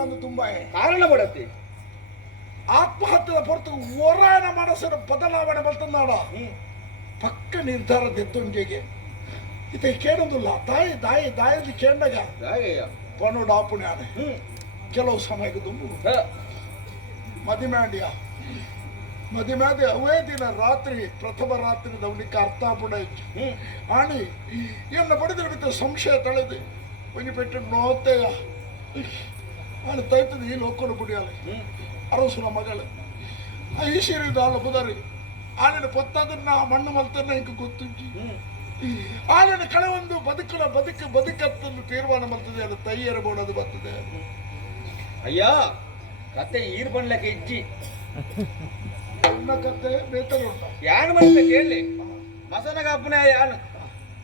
ಅಂದು ತುಂಬಾ ಕಾರಣ ಬಡತ್ತೆ ಆತ್ಮಹತ್ಯೆದ ಹೊರತು ಒರಾನ ಮನಸ್ಸಿನ ಬದಲಾವಣೆ ಬರ್ತನಾಡ ಪಕ್ಕ ನಿರ್ಧಾರ ತೆತ್ತೊಂಜೆಗೆ ಇತ ಕೇಳೋದಿಲ್ಲ ತಾಯಿ ದಾಯಿ ದಾಯದ ಕೇಂಡಗ ಪನ್ನೋಡು ಆಪುಣೆ ಆನೆ ಕೆಲವು ಸಮಯಕ್ಕೆ ತುಂಬು ಮದಿಮ್ಯಾಂಡಿಯ ಮದಿಮ್ಯಾದ ಅವೇ ದಿನ ರಾತ್ರಿ ಪ್ರಥಮ ರಾತ್ರಿ ದವನಿಗೆ ಅರ್ಥ ಪುಡ ಆಣಿ ಇವನ್ನ ಪಡೆದ್ರ ಬಿದ್ದ ಸಂಶಯ ತಳೆದು ಒಂಜಿ ಪೆಟ್ಟು ನೋತೆಯ ಆನೆ ತೈತದ ಈ ಲೋಕನ ಬುಡಿಯಾಲ ಅರಸುನ ಮಗಳು ಐಶ್ವರ್ಯದ ಆಲ ಬುದರಿ ಆನೆನ ಪತ್ತದನ್ನ ಮಣ್ಣು ಮಲ್ತನ್ನ ಇಂಕ ಗೊತ್ತುಂಟು ಆನೆನ ಕಳೆವೊಂದು ಬದುಕತ್ತನ್ನು ತೀರ್ಮಾನ ಮಾಡ್ತದೆ ಅದು ತಯ್ಯರ ಬೋಡದು ಬರ್ತದೆ ಅಯ್ಯ ಕತೆ ಈರ್ ಬಣ್ಲಕ್ಕೆ ಇಜ್ಜಿ ನನ್ನ ಕತೆ ಬೇತರು ಉಂಟ ಯಾನ್ ಮತ್ತೆ ಕೇಳಿ ಮಸನಗ ಅಪ್ಪನ ಯಾನ್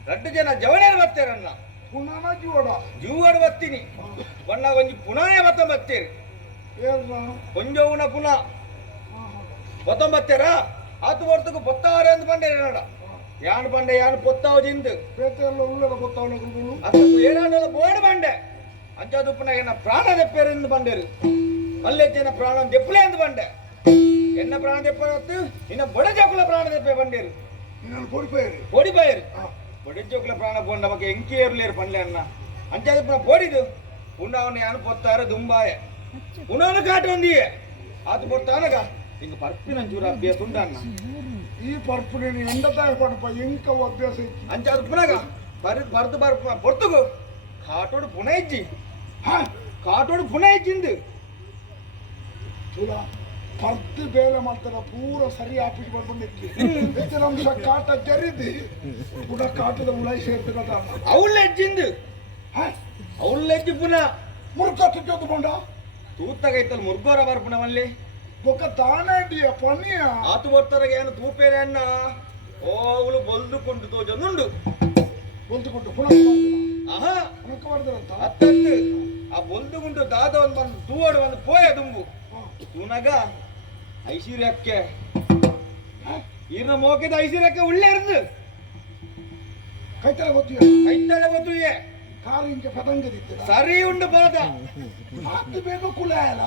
ರಡ್ಡು ಜನ ಜವನೇರು ಬರ್ತೇರನ್ನ ಪುನಃ ಜೀವಡ ಬರ್ತೀನಿ ಬಣ್ಣ ಒಂಜಿ ಪುನಃ ಬತ್ತೇರಿ ಕೊಂಜವುನ ಪುನಃ ಬತ್ತೇರ ಆತು ಬರ್ತಕು ಪೊತ್ತಾರೆ ಅಂತ ಬಂಡೇರಿ ನೋಡ ಯಾನ್ ಬಂಡೆ ಯಾನ್ ಪೊತ್ತಾವ ಜಿಂದು ಏನಾಡಲ್ಲ ಬೋರ್ಡ್ ಬಂಡೆ ಅಂಚದು ಪುನಃ ಏನ ಪ್ರಾಣ ದೆಪ್ಪೇರೆಂದು ಬಂಡೇರು ಅಲ್ಲೇ ಜನ ಪ್ರಾಣ ದೆಪ್ಪಲೆ ಎಂದು ಬಂಡೆ ಎನ್ನ ಪ್ರಾಣ ದೆಪ್ಪತ್ತು ಇನ್ನ ಬಡ ಜೋಕುಲ ಪ್ರಾಣ ದೆಪ್ಪೆ ಬಂಡೇರು ಪೊಡಿಪಾಯರು ಬಡ ಜೋಕುಲ ಪ್ರಾಣ ಪೋಂಡ ಬಗ್ಗೆ ಎಂಕಿ ಏರ್ಲೇರು ಪಂಡ್ಲೆ ಅನ್ನ ಅಂಚದು ಪುನಃ ಪೋಡಿದು ಪುನಃ ಅವನು ಯಾನು ಪೊತ್ತಾರ ದುಂಬಾಯ ಪುನಃ ಕಾಟು ಒಂದಿಯೇ ಆತು ಪೊತ್ತಾನಗ ಇಂಗ ಪರ್ಪಿನ ಚೂರ ಅಭ್ಯಾಸ ಉಂಟ ಅನ್ನ ಈ ಪರ್ಪುಡಿ ಎಂಡತಾಯ ಪಡಪ ಎಂಕ ಅಭ್ಯಾಸ ಅಂಚಾದ ಪುನಗ ಬರ್ದು ಪೊರ್ತುಗು ಕಾಟೋಡು ಪುನಃ ಇಜ್ಜಿ ಕಾಟೋಡು ಪುನಃ ಇಜ್ಜಿಂದು ತುಲ ಪರ್ದು ಬೇರೆ ಮಾಡ್ತಾರ ಪೂರ ಸರಿ ಆಫೀಸ್ ಬರ್ಬಂದಿತ್ತು ಹೆಚ್ಚಿನ ಕಾಟ ಜರಿದಿ ಪುನಃ ಕಾಟದ ಉಳಾಯಿ ಸೇರ್ತದ ಅವಳ ಹೆಜ್ಜಿಂದು ಅವಳ ಹೆಜ್ಜಿ ಪುನಃ ಮುರುಕಟ್ಟು ಜೊತೆಕೊಂಡ ತೂತಗೈತಲ್ ಮುರ್ಗೋರ ಬರ್ಪುಣವಲ್ಲಿ ఒక తానేటియ పనియ ఆతు బొత్తరగా ఏన తూపేనే అన్న ఓవులు బొల్దుకుంటూ తోజనుండు బొల్దుకుంటూ ఆహా ఉనకబడదంత అత్తత్తు ఆ బొల్దుకుంటూ దాదా మన తూవడు వంద పోయే దుంబు తూనగా ಐಶ್ವರ್ಯಕ್ಕೆ ಇನ್ನ ಮೋಕಿದ ಐಶ್ವರ್ಯಕ್ಕೆ ಉಳ್ಳೆ ಇருந்து ಕೈತಲೆ ಗೊತ್ತಿಯೇ ಕಾರು ಇಂಚ ಪದಂಗದಿತ್ತು ಸರಿ ಉಂಡು ಪಾದ ಆತು ಬೇಗ ಕುಲಾಯಲ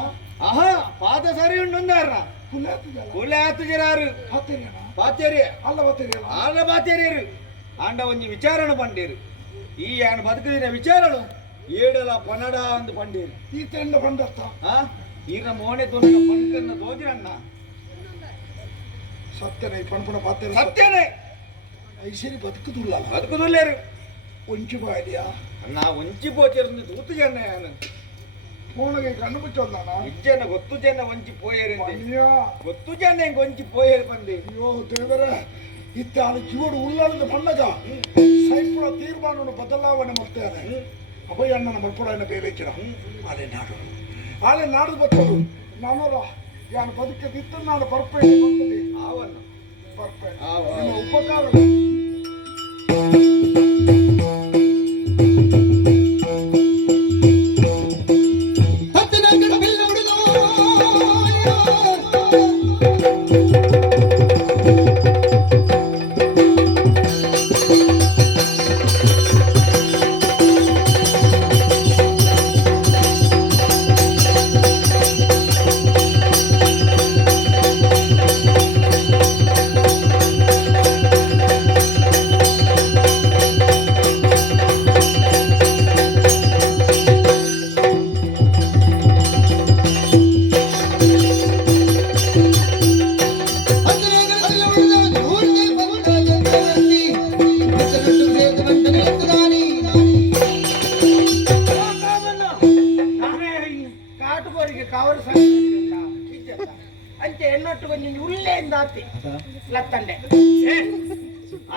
ಆಹಾ ಪಾದ ಸರಿ ಉಂಡು ಅಂದಾರ ಕುಲೆ ಆತು ಜರಾರು ಪಾತೇರಿ ಅಲ್ಲ ಪಾತೇರಿಯರು ಆಂಡ ಒಂಜಿ ವಿಚಾರಣ ಪಂಡೇರು ಈ ಆನ್ ಬದುಕದಿನ ವಿಚಾರಣ ಏಡಲ ಪನಡ ಅಂದು ಪಂಡೇರು ಈ ತೆಂಡ ಪಂಡತ್ತ ಈಗ ಮೋನೆ ತೋನ ಪಂಕನ್ನ ತೋಜಿರಣ್ಣ ಸತ್ಯನೇ ಪಂಪನ ಪಾತೇರಿ ಸತ್ಯನೇ ಐಶ್ವರ್ಯ ಬದುಕುದುಲ್ಲೇರು ಒಂಚು ಬಾಡಿಯಾ ಅಣ್ಣ ಒಂಚಿ ಪೋಚೇರು ತೂತು ಜನ ಯಾನು ಫೋನಿಗೆ ಕಣ್ಣು ಮುಚ್ಚೋದಾನ ಇಜ್ಜನ ಗೊತ್ತು ಜನ ಒಂಚಿ ಪೋಯೇರು ಗೊತ್ತು ಜನ ಒಂಚಿ ಪೋಯೇರು ಬಂದಿ ಅಯ್ಯೋ ದೇವರೇ ಇತ್ತ ಅದು ಜೀವಡು ಉಳ್ಳಾಳದ ಮಣ್ಣಗ ಸೈಪುಳ ತೀರ್ಮಾನವನ್ನು ಬದಲಾವಣೆ ಮಾಡ್ತಾರೆ ಅಭಯಣ್ಣನ ಮಲ್ಪುಡನ ಬೇಲೆಚ್ಚಿನ ಆಲೆ ನಾಡು ಬರ್ತರು ನಾನರ ಯಾನು ಬದುಕದಿತ್ತು ನಾನು ಬರ್ಪೇಟೆ ಬರ್ತದೆ ಆವನ್ನು ಬರ್ಪೇಟೆ ಉಪಕಾರ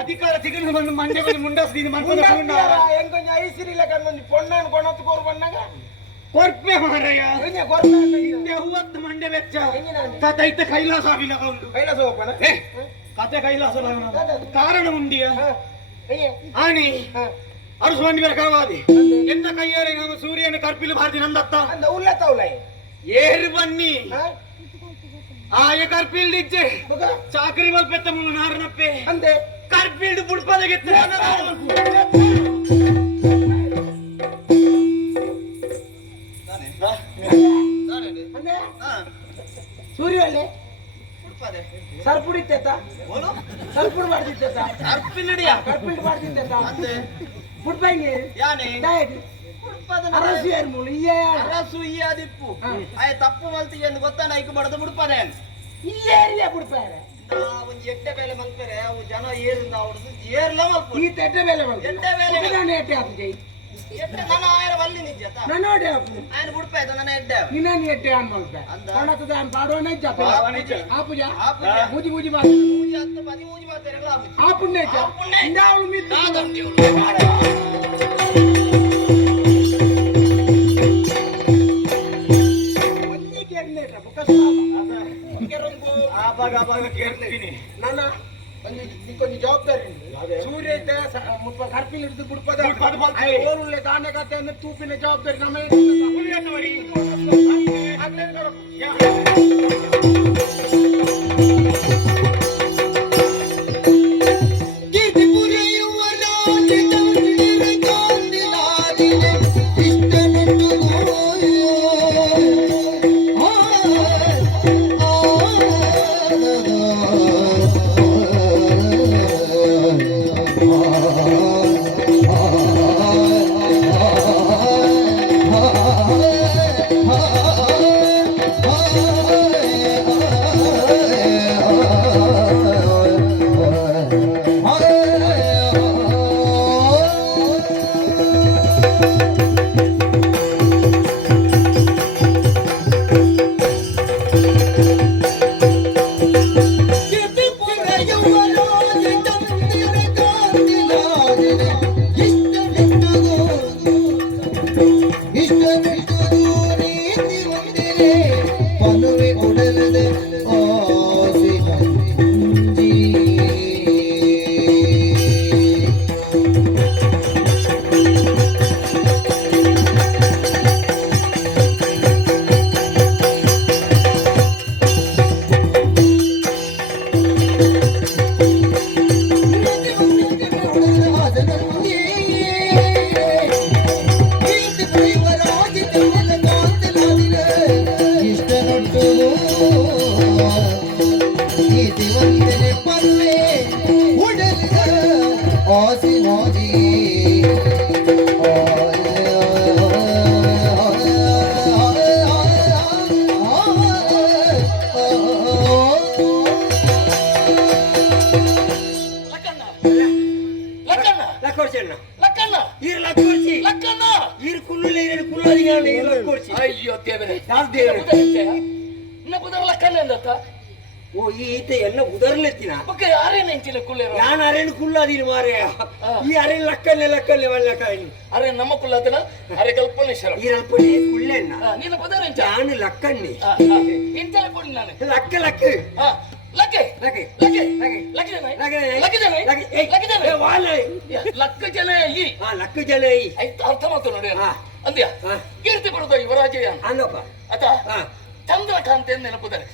ಅಧಿಕಾರ ಸಿಗಲು ಬಂದು ಮಂಡ್ಯ ಮುಂಡಾಸ್ ಐಸಿರಿಲ್ಲ ಕಣ್ಣೊಂದು ಪೊಣ್ಣನ್ನು ಕೊಣತ್ತು ಕೋರು ಬಂದಾಗ ಕೊರ್ಪೆ ಮಾರಯ್ಯ ಹಿಂದೆ 30 ಮಂಡ್ಯ ವೆಚ್ಚ ಕಥೈತ ಕೈಲಾಸ ಆಗಿಲ್ಲ ಕೈಲಾಸ ಹೋಗೋಣ ಕತೆ ಕೈಲಾಸ ಕಾರಣ ಉಂಡಿಯ ಆನಿ ಅರಸು ಮಂಡಿ ಬೇರೆ ಕಾವಾದಿ ಎಂತ ಕೈಯಾರೆ ನಾವು ಸೂರ್ಯನ ಕರ್ಪಿಲು ಭಾರತಿ ನಂದತ್ತ ಉಲ್ಲತ್ತವಲ್ಲ ಏರು ಬನ್ನಿ ಆಯ ಕರ್ಪಿಲ್ಡ್ ಇಜ್ಜೆ ಚಾಕರಿ ಮಲ್ಪೆತ್ತ ಮುನ್ನ ನಾರನಪ್ಪೆ ಅಂತೆ ಕರ್ಪಿಲ್ಡ್ ಬುಡ್ಪದಗೆ ಅಂದ್ರೆ ಸೂರ್ಯಳೆ ಸರ್ಪುಡಿತ್ತ ಸರ್ಪುಡ್ ಮಾಡ್ತಿತ್ತ ಕರ್ಪಿಂಡ್ ಮಾಡ್ತಿತ್ತ ಫುಟ್ಬಾಲ್ ಅರಸು ಏರ್ ಮೂಲ ಅರಸು ಈ ಆದಿಪ್ಪು ಆಯ್ ತಪ್ಪು ಮಲ್ತಿ ಎಂದು ಗೊತ್ತಾನ ಐಕು ಬಡದು ಬಿಡ್ಪಾನೆ ಈ ಏರಿಯಾ ಬಿಡ್ತಾರೆ ಒಂದು ಎಡ್ಡೆ ಬೇಲೆ ಮಲ್ಪರೆ ಅವು ಜನ ಏರಿಂದ ಅವ್ರದ್ದು ಏರ್ಲ ಮಲ್ಪ ಈ ತೆಟ್ಟೆ ಬೇಲೆ ಎಡ್ಡೆ ಬೇಲೆ ನಾನು ಎಟ್ಟೆ ಹಾಕ್ತೇ ಎಡ್ಡೆ ನನ್ನ ಆಯರ ಬಲ್ಲಿ ನಿಜ ನಾನು ನೋಡಿ ಹಾಕು ఆయన ಬಿಡ್ಪಾಯ್ತು ನನ್ನ ಎಡ್ಡೆ ನಿನ್ನ ಎಟ್ಟೆ ಅನ್ ಮಲ್ಪೆ ಕೊಡತದ ಅನ್ ಪಾಡೋಣ ಇಜ್ಜ ಆಪುಜ ಆಪುಜ ಮೂಜಿ ಮೂಜಿ ಮಾತು ಮೂಜಿ ಹತ್ತು ಪದಿ ಮೂಜಿ ಮಾತಾರಲ್ಲ ಆಪುಣ್ಯ ಇಂದಾವಳು ಮಿತ್ತು ನನ್ನ ಒಂದು ಜವಾಬ್ದಾರಿ ಸೂರ್ಯ ಇದ್ದ ಕರ್ಪಿನ ಹಿಡಿದು ಬಿಡ್ಪದ ಓರುಳ್ಳೆ ದಾನ ಕತೆ ಅಂದ್ರೆ ತೂಪಿನ ಜವಾಬ್ದಾರಿ ನಮ್ಮ ಅಯ್ಯೋ ದೇವರೇ ಓ ಈತೆ ಎನ್ನ ಉದರ್ಲೆತ್ತಿನ ಪಕ್ಕ ಯಾರೇನು ಹೆಂಚಿನ ಕುಳ್ಳೇರು ನಾನು ಅರೇನು ಕುಳ್ಳಾದೀನಿ ಮಾರೇ ಈ ಅರೇನು ಲಕ್ಕಲ್ಲೇ ಒಳ್ಳೆಕಾಯಿ ಅರೆ ನಮ್ಮ ಕುಳ್ಳಾದನ ಅರೆ ಕಲ್ಪನೇಶ್ವರ ಈ ಅಲ್ಪನೆ ಕುಳ್ಳೆನ್ನ ನೀನು ಪದಾರ ನಾನು ಲಕ್ಕಣ್ಣಿ ಇಂತೆಲ್ಲ ಕೊಡಿ ನಾನು ಲಕ್ಕ ಲಕ್ಕೆ ಲಕ್ಕೆ ಲಕ್ಕೆ ಲಕ್ಕೆ ಲಕ್ಕೆ ಲಕ್ಕ ಜನ ಈ ಲಕ್ಕ ಜನ ಅರ್ಥ ಮಾತು ನೋಡಿ ಅಂದ್ಯಾ ಕೀರ್ತಿ ಬರುದ ಯುವರಾಜಯ್ಯ ಅನ್ನಪ್ಪ ಅತ ಚಂದ್ರಕಾಂತ್ ಎಂದು ನೆನಪುದರೆ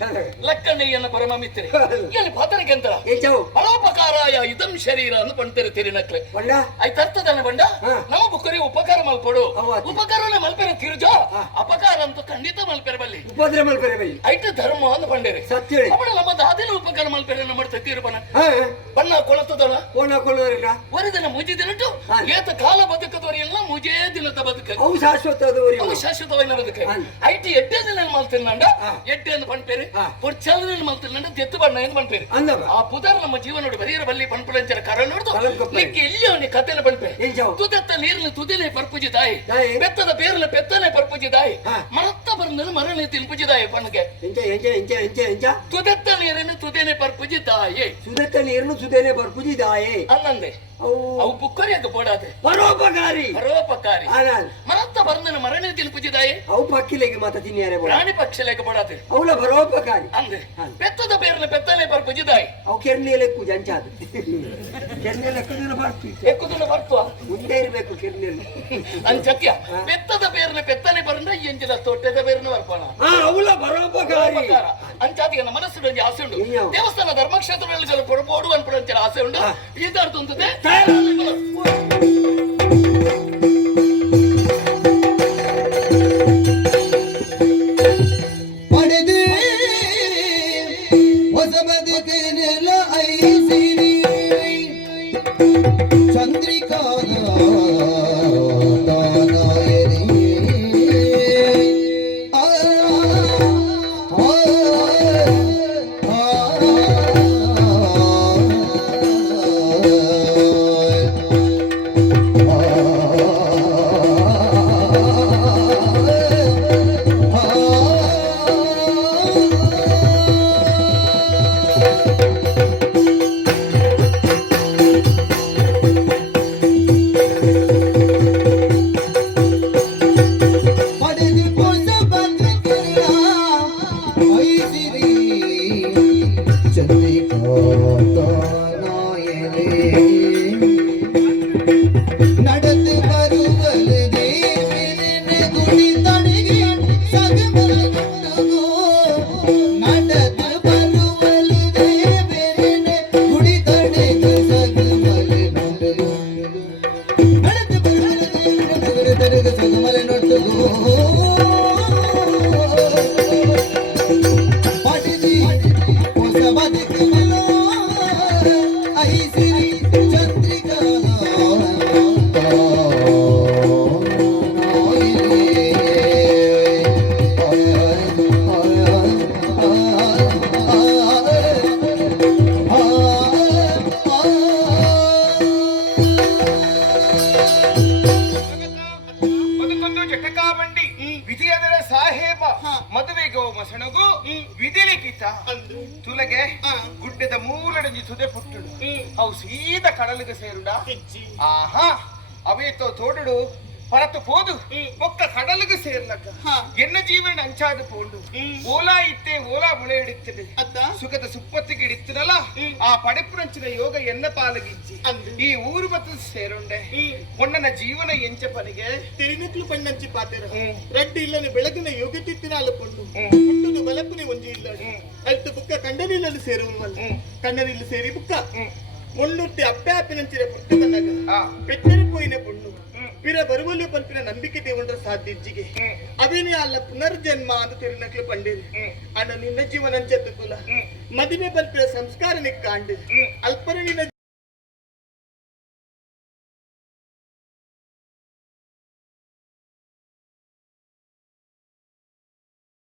ಲಕ್ಕಣ್ಣಯ್ಯನ ಪರಮ ಮಿತ್ರೆ ಇಲ್ಲಿ ಪಾತರಿಗೆ ಅಂತರ ಪರೋಪಕಾರಾಯ ಇದಂ ಶರೀರ ಅನ್ನು ಪಂಡ್ತಾರೆ ತಿರಿನಕ್ಲೆ ಆಯ್ತು ಅರ್ಥದಾನೆ ಬಂಡ ನಮ್ಮ ಬುಕ್ಕರಿಗೆ ಉಪಕಾರ ಮಲ್ಪಡು ಉಪಕಾರನ ಮಲ್ಪೆರ ತಿರುಜ ಅಪಕಾರ ಅಂತೂ ಖಂಡಿತ ಮಲ್ಪೆರ ಬಲ್ಲಿ ಉಪದ್ರ ಮಲ್ಪೆರ ಬಲ್ಲಿ ಐಟು ಧರ್ಮ ಅಂತ ಪಂಡೇರೆ ಸತ್ಯ ಅವಳ ನಮ್ಮ ದಾದಿನ ಉಪಕಾರ ಮಲ್ಪೆರ ಮಾಡ್ತಾ ತೀರ್ಪನ ಬಣ್ಣ ಕೊಳತದಲ್ಲ ಒರಿದಿನ ಮುಜಿ ದಿನಟ್ಟು ಏತ ಕಾಲ ಬದುಕದವರು ಎಲ್ಲ ಮುಜೇ ದಿನದ ಬದುಕ ಅವು ಶಾಶ್ವತವಾದ ಬದುಕ ಐಟಿ ಎಡ್ಡೆ ದಿನ ಮಲ್ತೇನೆ ಎಡ್ಡೆ ಎಂದು ಪಂಪೇರಿ ಪೊರ್ಚಲ್ನ ಮಲ್ತೇನೆ ತೆತ್ತು ಬಣ್ಣ ಎಂದು ಪಂಪೇರಿ ಆ ಪುದರ್ ನಮ್ಮ ಜೀವನ ಬರೀರ ಬಲ್ಲಿ ಪಂಪುಳಂಚರ ಕರ ನೋಡ್ದು ನಿಕ್ಕೆ ಎಲ್ಲಿಯೋ ನೀ ಕತೆನ ಪಂಪೆ ತುದೆತ್ತ ನೀರಿನ ತುದಿಲೆ ಪರ್ಪುಜಿ ದಾಯಿ ಬೆತ್ತದ ಬೇರಿನ ಪೆತ್ತನೆ ಪರ್ಪುಜಿ ದಾಯಿ ಮರತ್ತ ಬಂದನು ಮರಳಿ ತಿನ್ಪುಜಿ ದಾಯಿ ಪಣ್ಣಗೆ ತುದೆತ್ತ ನೀರಿನ ತುದಿನೆ ಪರ್ಪುಜಿ ದಾಯಿ ಸುದೆತ್ತ ನೀರನ್ನು ಸುದೇನೆ ಬರ್ಪುಜಿ ದಾಯೆ ಅನ್ನಂದೆ ಅವು ಬುಕ್ಕರಿಯಾಗ ಬೋಡಾದೆ ಪರೋಪಕಾರಿ ಮರತ್ತ ಬಂದನು ಮರಳಿ ತಿನ್ಪುಜಿ ದಾಯಿ ಅವು ಪಕ್ಕಿಲೆಗೆ ಮಾತ ತಿನ್ಯಾರೆ ಪ್ರಾಣಿ ಪಕ್ಷಿ ಲೆಕ್ಕ ಬೋಡಾದೆ ಅವಳ ಪರೋಪಕಾರಿ ಅಂದೆ ಬೆತ್ತದ ಬೇರಿನ ಪೆತ್ತನೆ ಪರ್ಪುಜಿ ದಾಯಿ ಅವು ಕೆರ್ನಿಯಲೆಕ್ಕು ಜಂಚಾದ ಕೆರ್ನಿಯಲೆಕ್ಕುದಿನ ಬರ್ತು ಎಕ್ಕುದಿನ ಬರ್ತುವ ಮುಂದೆ ಇರಬೇಕು ಕೆರ್ನಿಯಲ್ಲಿ ಅಂಚತ್ಯ ಬೆತ್ತದ ಬೇರಿನ ಪೆತ್ತನೆ ಬರಂದ ಎಂಜಿನ ತೊಟ್ಟೆದ ಬೇರಿನ ಬರ್ಪಣ ಅವಳ ಪರೋಪಕಾರಿ ಅಂಚಾದಿಗೆ ನಮ್ಮ ಮನಸ್ಸಿನ ಆಸೆ ಉಂಟು ದೇವಸ್ಥಾನ ಧರ್ಮಕ್ಷೇತ್ರಗಳಲ್ಲಿ ಕೊಡಬೋಡು ಅನ್ಪಡ ಆಸೆ ಉಂಟು ಈತಾಡ್ತುಂತದೆ ಪಡೆದಿ ಹೊಸ ಬದುಕಿನಲ್ಲೋ ಐಸಿರಿ ಚಂದ್ರಿಕಾ ಬದುಕೊಂದು ಜಟಕಾ ಬಂಡಿ ವಿಧಿಯದರ ಸಾಹೇಬ ಮದುವೆಗೋ ಮಸಣಗು ವಿಧಿ ಲಿಖಿತ ತುಲಗೆ ಗುಡ್ಡದ ಮೂಲಡಂಜಿ ತುದೆ ಪುಟ್ಟುಡು ಅವು ಸೀದ ಕಡಲಿಗೆ ಸೇರುಡ ಆಹಾ ಅವೇತೋ ತೋಡುಡು ಹೊರತು ಪೋದು ಒಕ್ಕ ಕಡಲಿಗೆ ಸೇರ್ಲಕ್ಕ ಎನ್ನ ಜೀವನ ಅಂಚಾದ ಪೋಂಡು ಓಲಾ ಇತ್ತೆ ಓಲಾ ಮುಳೆ ಹಿಡಿತ್ತದೆ ಸುಖದ ಸುಪ್ಪತ್ತಿಗೆ ಹಿಡಿತನಲ್ಲ ಆ ಪಡೆಪುರಂಚಿನ ಯೋಗ ಎನ್ನ ಪಾಲಗಿಜ್ಜಿ ಈ ಊರು ಬತ್ತ ಸೇರುಂಡೆ ಒಣ್ಣನ ಜೀವನ ಎಂಚ ಪನಿಗೆ ತಿರಿನಕ್ಲು ಪಣ್ಣಂಚಿ ಪಾತೆರ ರಡ್ಡಿ ಇಲ್ಲನೆ ಬೆಳಗಿನ ಯೋಗತಿತ್ತಿನ ಅಲ್ಲಕೊಂಡು ಹುಟ್ಟುದು ಬಲಪುನೆ ಒಂಜಿ ಇಲ್ಲ ಅಲ್ತು ಬುಕ್ಕ ಕಂಡನಿಲ್ಲಲು ಸೇರುವಲ್ಲ ಕಣ್ಣನಿಲ್ಲ ಸೇರಿ ಬುಕ್ಕ ಮುಳ್ಳುಟ್ಟಿ ಅಪ್ಪೆ ಅಪ್ಪಿನಂಚಿನ ಪುಟ್ಟ ಬಂದಾಗ ಪೆಟ್ಟರು ಪೋಯಿನ ಪುಣ್ಣು ಪಿರ ಬರುವಲ್ಲಿ ಪಂಪಿನ ನಂಬಿಕೆ ದೇವರ ಸಾಧ್ಯ ಇಜ್ಜಿಗೆ ಅವೇನೇ ಅಲ್ಲ ಪುನರ್ಜನ್ಮ ಅಂತ ತಿರುನಕ್ಲು ಪಂಡೇರಿ ಅಣ್ಣ ನಿನ್ನ ಜೀವನ ಅಂಚೆತ್ತು ಕುಲ ಮದುವೆ ಪಂಪಿನ ಸಂಸ್ಕಾರ ನಿಕ್ಕಾಂಡು ಅಲ್ಪರ ನಿನ್ನ